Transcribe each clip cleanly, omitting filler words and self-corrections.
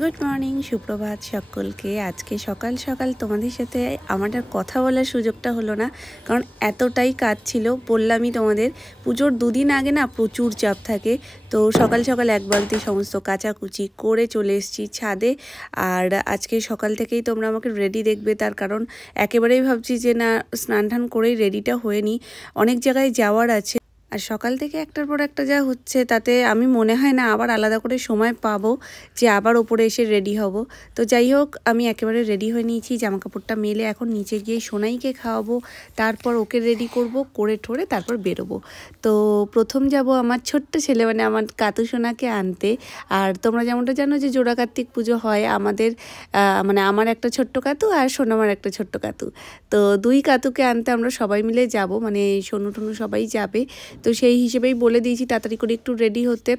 Good morning, সুপ্রভাত সকলকে। আজকে সকাল সকাল তোমাদের সাথে আমার আর কথা বলার সুযোগটা হলো না, কারণ এতটাই কাজ ছিল। বললামই তোমাদের, পুজোর দুদিন আগে না প্রচুর চাপ থাকে। তো সকাল সকাল এক বালতি সমস্ত কাচাকুচি করে চলে এসেছি ছাদে। আর আজকে সকাল থেকেই তোমরা আমাকে রেডি দেখবে, তার কারণ একেবারেই ভাবছি যে না, স্নান টান করেই রেডিটা হয়ে নিই, অনেক জায়গায় যাওয়ার আছে। আর সকাল থেকে একটার পর একটা যা হচ্ছে, তাতে আমি মনে হয় না আবার আলাদা করে সময় পাবো যে আবার ওপরে এসে রেডি হব। তো যাই হোক, আমি একেবারে রেডি হয়ে নিয়েছি। জামা কাপড়টা মেলে এখন নিচে গিয়ে সোনাইকে খাওয়াবো, তারপর ওকে রেডি করব, করে ঠোরে তারপর বেরোবো। তো প্রথম যাব আমার ছোট্ট ছেলে, মানে আমার কাতু সোনাকে আনতে। আর তোমরা যেমনটা জানো যে জোড়া কার্তিক পুজো হয় আমাদের, মানে আমার একটা ছোট্ট কাতু আর সোনামার একটা ছোট্ট কাতু। তো দুই কাতুকে আনতে আমরা সবাই মিলে যাব, মানে সোনু টনু সবাই যাবে। তো সেই হিসেবেই বলে দিয়েছি তাড়াতাড়ি করে একটু রেডি হতে।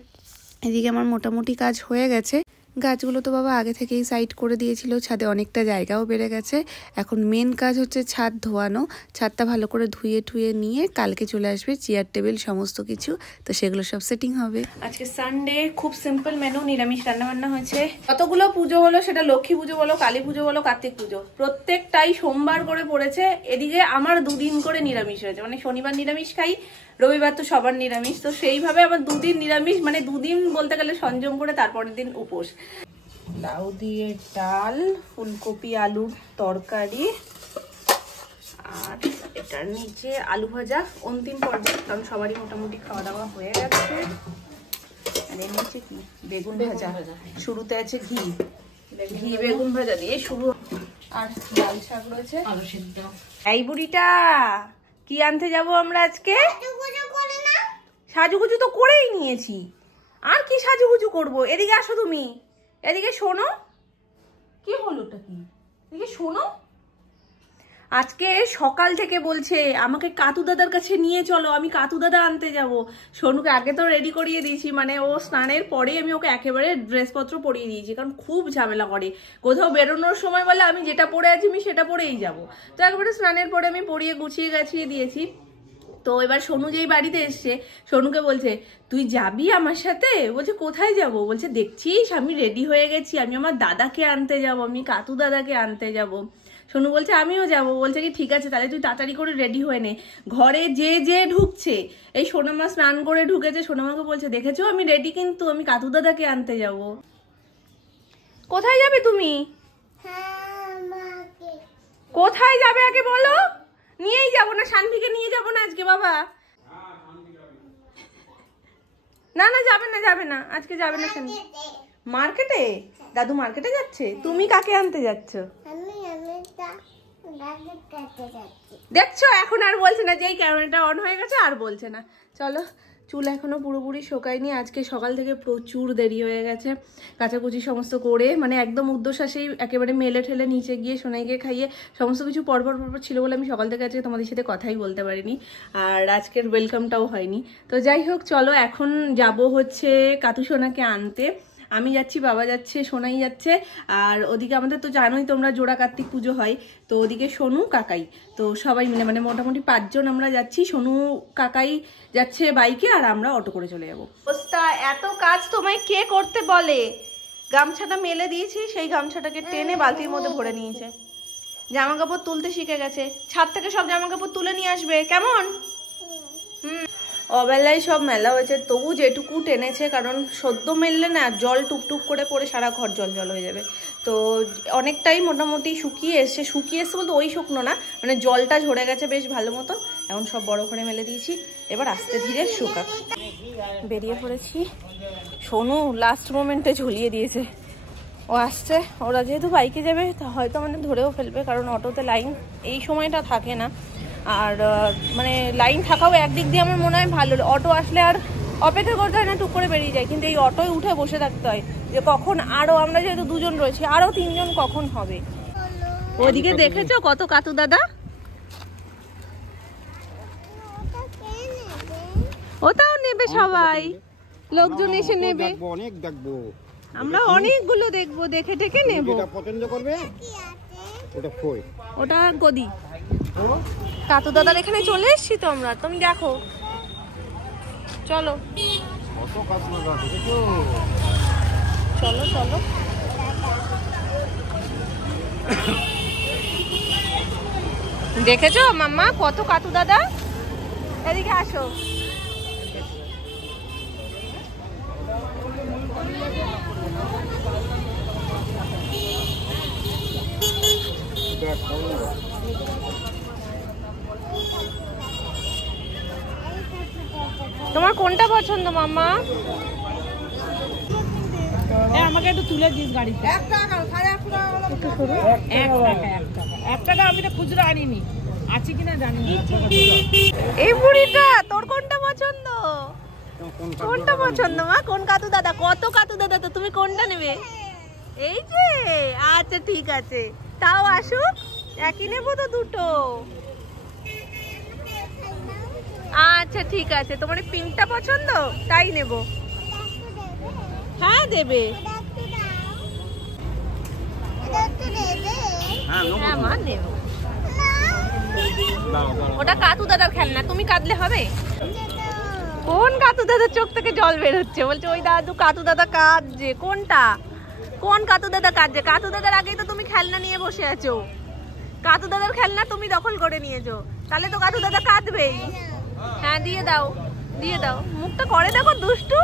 এদিকে আমার মোটামুটি কাজ হয়ে গেছে। গাছগুলো তো বাবা আগে থেকেই সাইড করে দিয়েছিল, ছাদে অনেকটা জায়গাও বেড়ে গেছে। এখন মেন কাজ হচ্ছে ছাদ ধোয়ানো। ছাদটা ভালো করে ধুয়ে ঠুয়ে নিয়ে কালকে চলে আসবে চেয়ার টেবিল সমস্ত কিছু, তো সেগুলো সব সেটিং হবে। আজকে সানডে, খুব সিম্পল মেনু, নিরামিষ রান্নাবান্না হয়েছে। কতগুলো পুজো হলো, সেটা লক্ষ্মী পুজো বলো, কালী পুজো বলো, কার্তিক পুজো, প্রত্যেকটাই সোমবার করে পড়েছে। এদিকে আমার দুদিন করে নিরামিষ হয়েছে, মানে শনিবার নিরামিষ খাই, রবিবার তো সবার নিরামিষ। তো সেইভাবে আমার দুদিন নিরামিষ, মানে দুদিন বলতে গেলে সংযম করে, তারপরের দিন উপোস। লাউ দিয়ে ডাল, ফুলকপি আলুর তরকারি, আর এটার নিচে আলু ভাজা, অন্তিম পর্যায়ে, কারণ সবারই মোটামুটি খাওয়া দাওয়া হয়ে গেছে। আর এর নিচে কি বেগুন ভাজা, শুরুতে আছে ঘি বেগুন ভাজা দিয়ে শুরু। আর ডাল শাক রয়েছে, আলু সিদ্ধ। এই বুড়িটা, কি আনতে যাব আমরা আজকে? সাজুগুজু তো করেই নিয়েছি, আর কি সাজুগুজু করবো? এদিকে আসো তুমি, এদিকে শোনো। কি হলো ওটা? কি এদিকে শোনো। আজকে সকাল থেকে বলছে আমাকে কাতু দাদার কাছে নিয়ে চলো, আমি কাতু দাদা আনতে যাব। সোনুকে আগে তো রেডি করিয়ে দিয়েছি, মানে ও স্নানের পরেই আমি ওকে একেবারে ড্রেসপত্র পরিয়ে দিয়েছি, কারণ খুব ঝামেলা করে। কোথাও বেরোনোর সময় বলে আমি যেটা পরে আছি আমি সেটা পরেই যাব। তো একেবারে স্নানের পরে আমি পরিয়ে গুছিয়ে গাছিয়ে দিয়েছি। তো এবার সোনু যেই বাড়িতে এসছে, সোনুকে বলছে তুই যাবি আমার সাথে? বলছে কোথায় যাব? বলছে দেখছিস আমি রেডি হয়ে গেছি, আমি আমার দাদাকে আনতে যাব, আমি কাতু দাদাকে আনতে যাব। সোনু বলছে আমিও যাব। বলছে কি ঠিক আছে, তাহলে তুই তাড়াতাড়ি করে রেডি হয়ে নে। ঘরে যে ঢুকছে, এই সোনামা স্নান করে ঢুকেছে, সোনামাকে বলছে দেখেছো আমি রেডি, কিন্তু আমি কাতু দাদাকে আনতে যাব। কোথায় যাবে তুমি? কোথায় যাবে আগে বলো? নিয়েই যাবো না, শানভিকে নিয়ে যাবো না আজকে বাবা? না না, যাবে না আজকে, যাবে না শানভি। মার্কেটে? দাদু মার্কেটে যাচ্ছে? তুমি কাকে আনতে যাচ্ছ? দেখছো এখন আর বলছে না, যেই ক্যামেরাটা অন হয়ে গেছে আর বলছে না। চলো, চুল এখনো পুরোপুরি শোকায়নি, আজকে সকাল থেকে প্রচুর দেরি হয়ে গেছে কাচাকুচি সমস্ত করে, মানে একদম উর্ধ্বশ্বাসেই একেবারে মেলে ঠেলে নিচে গিয়ে সোনাইকে খাইয়ে সমস্ত কিছু পরপর ছিল বলে আমি সকাল থেকে আজকে তোমাদের সাথে কথাই বলতে পারিনি, আর আজকের ওয়েলকামটাও হয়নি। তো যাই হোক, চলো এখন যাব হচ্ছে কাতু সোনাকে আনতে। আমি যাচ্ছি, বাবা যাচ্ছে, সোনাই যাচ্ছে। আর ওদিকে আমাদের তো জানোই তোমরা জোড়া কার্তিক পুজো হয়, তো ওদিকে সোনু কাকাই, তো সবাই মিলে মানে মোটামুটি 5 জন আমরা যাচ্ছি। সোনু কাকাই যাচ্ছে বাইকে, আর আমরা অটো করে চলে যাবো। অবস্থা, এত কাজ তোমায় কে করতে বলে? গামছাটা মেলে দিয়েছি, সেই গামছাটাকে টেনে বালতির মধ্যে ভরে নিয়েছে। জামা কাপড় তুলতে শিখে গেছে, ছাদ থেকে সব জামা কাপড় তুলে নিয়ে আসবে, কেমন? অবেলায় সব মেলা হয়েছে, তবু যেটুকু টেনেছে, কারণ সদ্য মেললে না জল টুপটুপ করে পড়ে সারা ঘর জল জল হয়ে যাবে। তো অনেকটাই মোটামুটি শুকিয়ে এসছে বলতে ওই শুকনো না, মানে জলটা ঝরে গেছে বেশ ভালো মতো। এখন সব বড় করে মেলে দিয়েছি, এবার আস্তে ধীরে শুকাক। বেরিয়ে পড়েছি। সোনু লাস্ট মোমেন্টে ঝুলিয়ে দিয়েছে, ও আসছে। ওরা যেহেতু বাইকে যাবে হয়তো আমাদের ধরেও ফেলবে, কারণ অটোতে লাইন এই সময়টা থাকে না। আর মানে লাইন থাকাও একদিক দিয়ে আমার মনে হয় ভালো, অটো আসলে আর অপেক্ষা করতে হয় না, টুক করে বেরিয়ে যায়। কিন্তু এই অটোয় উঠে বসে থাকতে হয় যে কখন আরো, আমরা যেহেতু 2 জন রয়েছি, আরো 3 জন কখন হবে। ওদিকে দেখেছো কত কাতু দাদা? ওটাও নেবে সবাই, লোকজন এসে নেবে, আমরা অনেকগুলো দেখবো, দেখে ঠেকে নেবো। ওটা গদি। কাতু দাদার এখানে চলে এসছি তো আমরা, তুমি দেখো। চলো চলো চলো। দেখেছো মাম্মা কত কাতু দাদা? এদিকে আসো। তোমার কোনটা পছন্দ মাম্মা? আমাকে একটু তুলে দিস গাড়িতে। 1 টাকা, 1 টাকা আমি তো খুচরো আনিনি, আছে কিনা জানি না। এই বুড়িটা তোর কোনটা পছন্দ? কোনটা পছন্দ মা? কোন কাতু দাদা? কত কাতু দাদা, তো তুমি কোনটা নেবে? এই যে, আচ্ছা ঠিক আছে, তাও আসুক, একই নেবো তো দুটো। আচ্ছা ঠিক আছে, তোমার পিঙ্কটা পছন্দ, তাই নেব। হ্যাঁ দেবে। হ্যাঁ মা নেব। ওটা কাতু দাদার খেলনা, তুমি কাঁদলে হবে? কোন কাতু দাদার চোখ থেকে জল বের হচ্ছে? বলছে ওই দাদু কাতু দাদা কাঁদছে। কোনটা? কোন কাতু দাদা কাঁদছে? কাতু দাদার আগেই তো তুমি খেলনা নিয়ে বসে আছো। কাতু দাদার খেলনা তুমি দখল করে নিয়েছো, তাহলে তো কাতু দাদা কাঁদবেই। হ্যাঁ দিয়ে দাও, দিয়ে দাও। মুখটা করে দেখো দুষ্টু।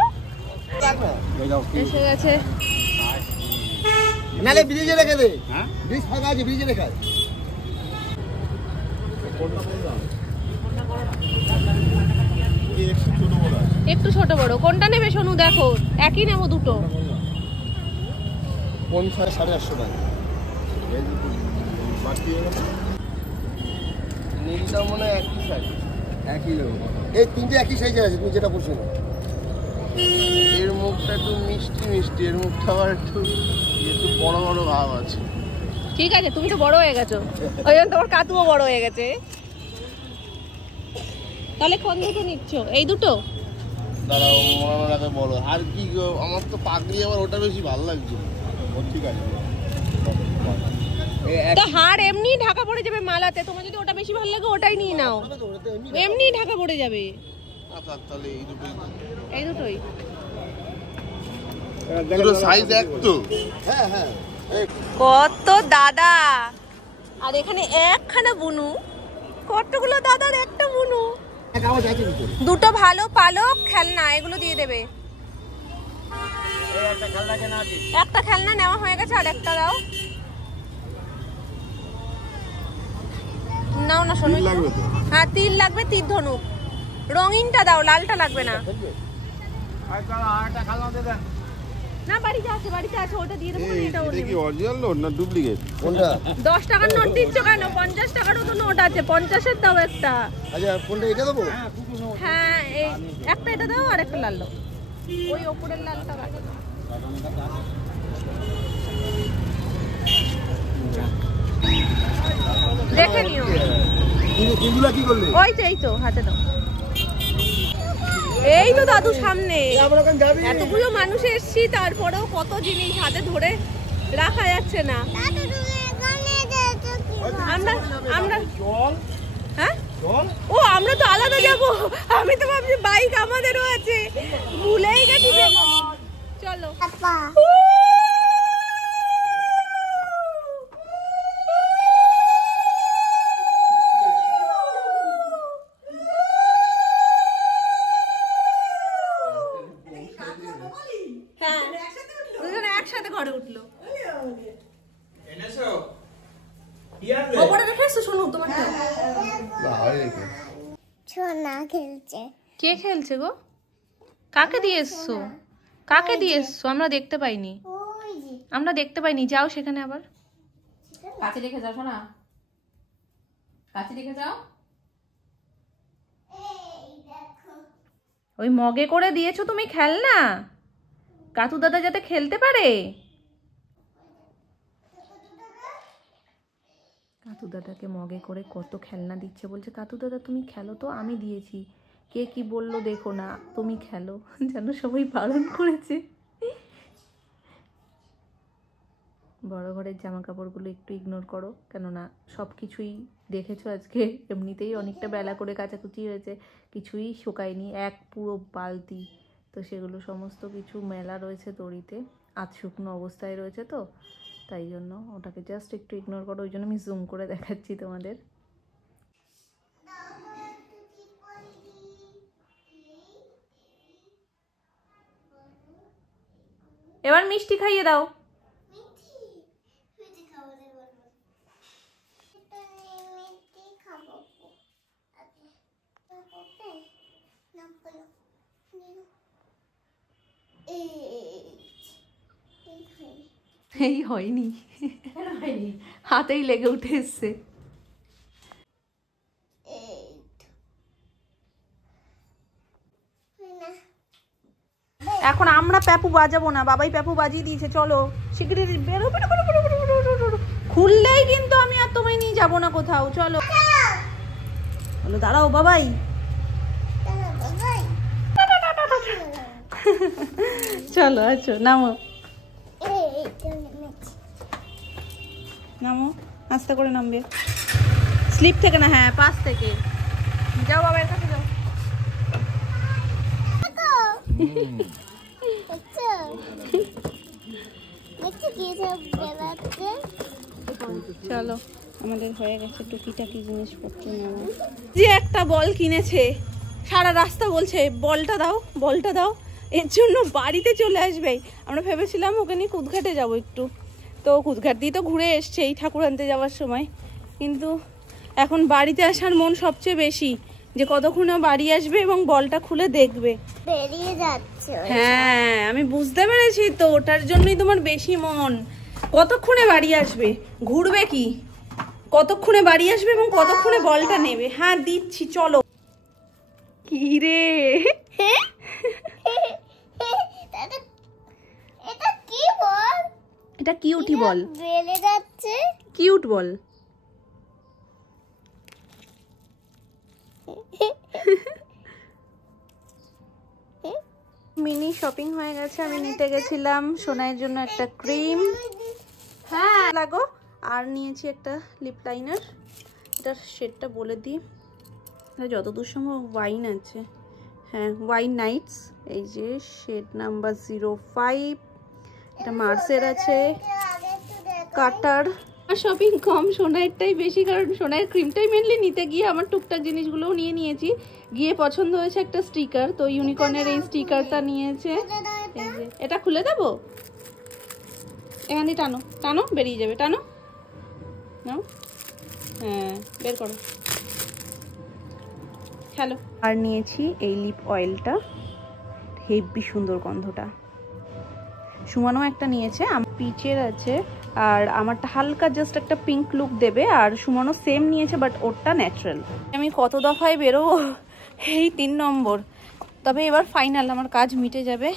এসে গেছে। নালে ব্রিজে রেখে দে। হ্যাঁ ব্রিজ ফাঁকা আছে, ব্রিজে রেখে। একটু ছোট বড় কোনটা নেবে সোনু? দেখো একই নেবো দুটো। 50 850 টাকা। নীলটা মনে হয় একই সাইজ, একই রকম। এই তিনটে একই সাইজে আছে, তুমি যেটা বলছো। এর মুখটা একটু মিষ্টি মিষ্টি, এর মুখটা আবার একটু বড় বড় ভাব আছে। ঠিক আছে, তুমি তো বড় হয়ে গেছো, ওই জন্য তোমার কাতুও বড় হয়ে গেছে। তাহলে কোন দুটো নিচ্ছ? এই দুটো? দাঁড়াও, মরানোর আগে বলো। আর কি গো, আমার তো পাগড়ি আবার ওটা বেশি ভালো লাগছে। ও ঠিক আছে, তো হাড় এমনি ঢাকা পড়ে যাবে মালাতে, তোমার যদি ওটা বেশি ভালো লাগে ওটাই নিয়ে নাও, এমনি ঢাকা পড়ে যাবে। আচ্ছা তাহলে এই দুটোই, এই দুটোই। দুটো সাইজ এক তো? হ্যাঁ হ্যাঁ। কত দাদা, আর এখানে একখানা বুনু। কতগুলো দাদার একটা বুনু। দুটো ভালো পালক খেলনা, এগুলো দিয়ে দেবে। একটা খেলনা নেওয়া হয়ে গেছে, আর একটা দাও। নাও না শোনো। হ্যাঁ তীর লাগবে, তীর ধনুক। রঙিনটা দাও, লালটা লাগবে না। না বাড়িতে আছে, বাড়িতে আছে, ওটা দিয়ে দেবো। এটা কি অরিজিনাল নোট না ডুপ্লিকেট? কোনটা? 10 টাকার নোট দিচ্ছ কেন? 50 টাকারও তো নোট আছে, 50-এর দাও একটা। আচ্ছা কোনটা, এটা দেবো? হ্যাঁ এই একটা এটা দাও, আর একটা লাল দাও। ওই ওপরের লালটা রাখো। দেখে নিও। এগুলা কি করলে? ওই তো, এই তো হাতে দাও। এই তো দাদু সামনে। এতগুলো মানুষ এসছি, তারপরেও কত জিনিস হাতে ধরে রাখা যাচ্ছে না। আমরা আমরা হ্যাঁ ও আমরা তো আলাদা যাবো। আমি তো ভাবছি বাইক আমাদেরও আছে, ভুলেই গেছি। চলো একসাথে ঘরে উঠলো। ওপরে রেখে এসো শোনো, তোমার খেলছে। কে খেলছে গো? কাকে দিয়ে এসছো? কাকে দিয়ে এসছো? আমরা দেখতে পাইনি, আমরা দেখতে পাইনি। যাও সেখানে আবার কাছে রেখে যাও, শোনা কাছে রেখে যাও। ওই মগে করে দিয়েছো তুমি খেলনা, কাতু দাদা যাতে খেলতে পারে। কাতু দাদাকে মগে করে কত খেলনা দিচ্ছে, বলছে কাতু দাদা তুমি খেলো তো, আমি দিয়েছি। কে কি বললো দেখো না, তুমি খেলো। যেন সবাই বারণ করেছে। বড় ঘরের জামা কাপড়গুলো একটু ইগনোর করো, কেননা সব কিছুই দেখেছো আজকে এমনিতেই অনেকটা বেলা করে কাচাকুচি হয়েছে, কিছুই শুকায়নি, এক পুরো বালতি। তো সেগুলো সমস্ত কিছু মেলা রয়েছে দড়িতে, আধ শুকনো অবস্থায় রয়েছে। তো তাই জন্য ওটাকে জাস্ট একটু ইগনোর করো, ওই জন্য আমি জুম করে দেখাচ্ছি তোমাদের। এবার মিষ্টি খাইয়ে দাও। এই হয়নি, হাতেই লেগে উঠে এসছে। এখন আমরা প্যাপু বাজাবো না, বাবাই প্যাপু বাজিয়ে দিয়েছে। চলো শিগগিরই বেরো, খুললেই কিন্তু আমি আর তোমায় নিয়ে যাবো না কোথাও। চলো বলো, দাঁড়াও বাবাই। চলো আছো, নামো নামো, আস্তে করে নামবে, স্লিপ থেকে না, হ্যাঁ পাশ থেকে যাও, বাবার কাছে যাও। চলো আমাদের হয়ে গেছে টুকিটাকি জিনিসপত্র নেওয়া। যে একটা বল কিনেছে, সারা রাস্তা বলছে বলটা দাও বলটা দাও, এর জন্য বাড়িতে চলে আসবে। আমরা ভেবেছিলাম ওকে নিয়ে কুদঘাটে যাবো একটু, তো কুদঘাট দিয়ে তো ঘুরে এসছে এই ঠাকুর আনতে যাওয়ার সময়, কিন্তু এখন বাড়িতে আসার মন সবচেয়ে বেশি, যে কতক্ষণে বাড়ি আসবে এবং বলটা খুলে দেখবে। বেরিয়ে যাচ্ছে। হ্যাঁ আমি বুঝতে পেরেছি, তো ওটার জন্যই তোমার বেশি মন। কতক্ষণে বাড়ি আসবে, ঘুরবে কি, কতক্ষণে বাড়ি আসবে এবং কতক্ষণে বলটা নেবে। হ্যাঁ দিচ্ছি, চলো। কি রে এটা কি বল? এটা কিউটি বল, বেরিয়ে যাচ্ছে। কিউট বল। মিনি শপিং হয়ে গেছে, আমি নিতে গেছিলাম সোনাইয়ের জন্য একটা ক্রিম, হ্যাঁ লাগো, আর নিয়েছি একটা লিপ লাইনার। এটার শেডটা বলে দিই, যতদূর সম্ভব ওয়াইন আছে, হ্যাঁ ওয়াইন নাইটস, এই যে শেড নাম্বার 05। এটা মার্সের আছে, কাটার। শপিং কম, সোনাইয়েরটাই বেশি, কারণ সোনাইয়ের ক্রিমটাই মেনলি নিতে গিয়ে আমার টুকটাক জিনিসগুলোও নিয়ে নিয়েছি। গিয়ে পছন্দ হয়েছে একটা স্টিকার, তো ইউনিকর্নের এই স্টিকারটা নিয়েছে। এই যে এটা খুলে দেবো, এখান দিয়ে টানো টানো, বেরিয়ে যাবে, টানো নাও, হ্যাঁ বের করো, হ্যালো। আর নিয়েছি এই লিপ অয়েলটা, হেভি সুন্দর গন্ধটা। সুমানও একটা নিয়েছে, পিচের আছে, আর আমারটা হালকা জাস্ট একটা পিঙ্ক লুক দেবে, আর সুমানও সেম নিয়েছে, বাট ওরটা ন্যাচারাল। আমি কত দফায় বেরোবো, এই 3 নম্বর, তবে এবার ফাইনাল আমার কাজ মিটে যাবে।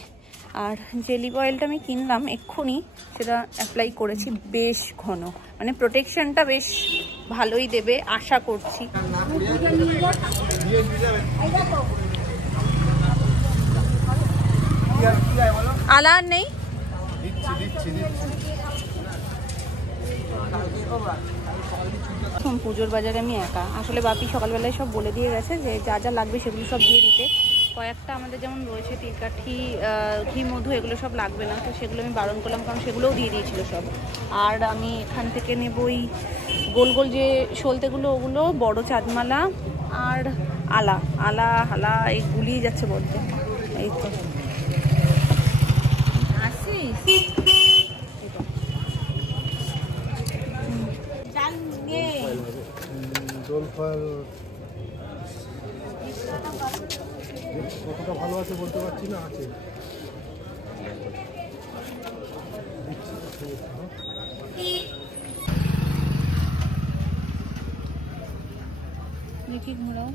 আর যে লিপ অয়েলটা আমি কিনলাম এক্ষুনি, সেটা অ্যাপ্লাই করেছি, বেশ ঘন, মানে প্রোটেকশনটা বেশ ভালোই দেবে আশা করছি। আলার নেই, পুজোর বাজারে আমি একা, আসলে বাপি সকালবেলায় সব বলে দিয়ে গেছে যে যা যা লাগবে সেগুলো সব দিয়ে দিতে। কয়েকটা আমাদের যেমন রয়েছে তিলকাঠি, ঘি, মধু, এগুলো সব লাগবে না, তো সেগুলো আমি বারণ করলাম, কারণ সেগুলোও দিয়ে দিয়েছিল সব। আর আমি এখান থেকে নেব ওই গোল গোল যে সলতেগুলো, ওগুলো, বড় চাঁদমালা, আর আলা আলা হালা, এই গুলিয়ে যাচ্ছে বলতে। এই তো আসিস, কতটা ভালো আছে বলতে পারছি না, আছে। দেখি ঘোরাও,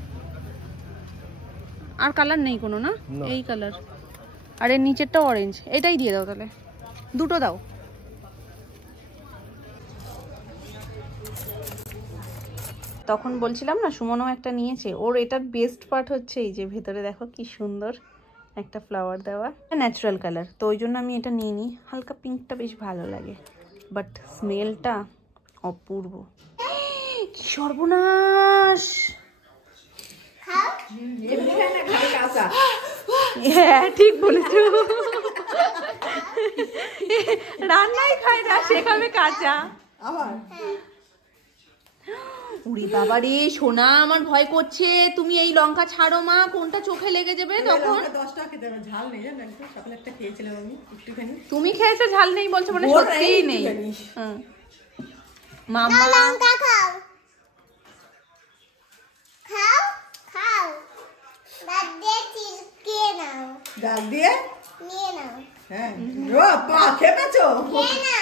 আর কালার নেই কোনো না, এই কালার, আর এর নিচেরটা অরেঞ্জ, এটাই দিয়ে দাও তাহলে, দুটো দাও। তখন বলছিলাম না সুমনও একটা নিয়েছে, ওর এটার বেস্ট পার্ট হচ্ছে এই যে ভেতরে দেখো কি সুন্দর একটা ফ্লাওয়ার দেওয়া, ন্যাচারাল কালার, তো ওই জন্য আমি এটা নিয়ে নিই। হালকা পিঙ্কটা বেশ ভালো লাগে, বাট স্মেলটা অপূর্ব। কি সর্বনাশ, হ্যাঁ ঠিক বলেছো। রান্নাই খায় না, সে খাবে কাঁচা। আবার উড়ি বাবা রে সোনা, আমার ভয় করছে। তুমি এই লঙ্কা ছাড়ো মা, কোনটা চোখে লেগে যাবে তখন। 10 টাকা খেতে হবে, ঝাল নেই জানেন তো, সকালে একটা খেয়েছিলাম আমি একটুখানি। তুমি খেয়েছো ঝাল নেই বলছো, মানে ওর সত্যিই এই নেই। জানিস। হুম। মামা লঙ্কা খাও খাও খাও দাঁত দিয়ে চিপকে নাও ডাল দিয়ে নিয়ে নাও হ্যাঁ, ও পা খেপেছো খেয়ে নাও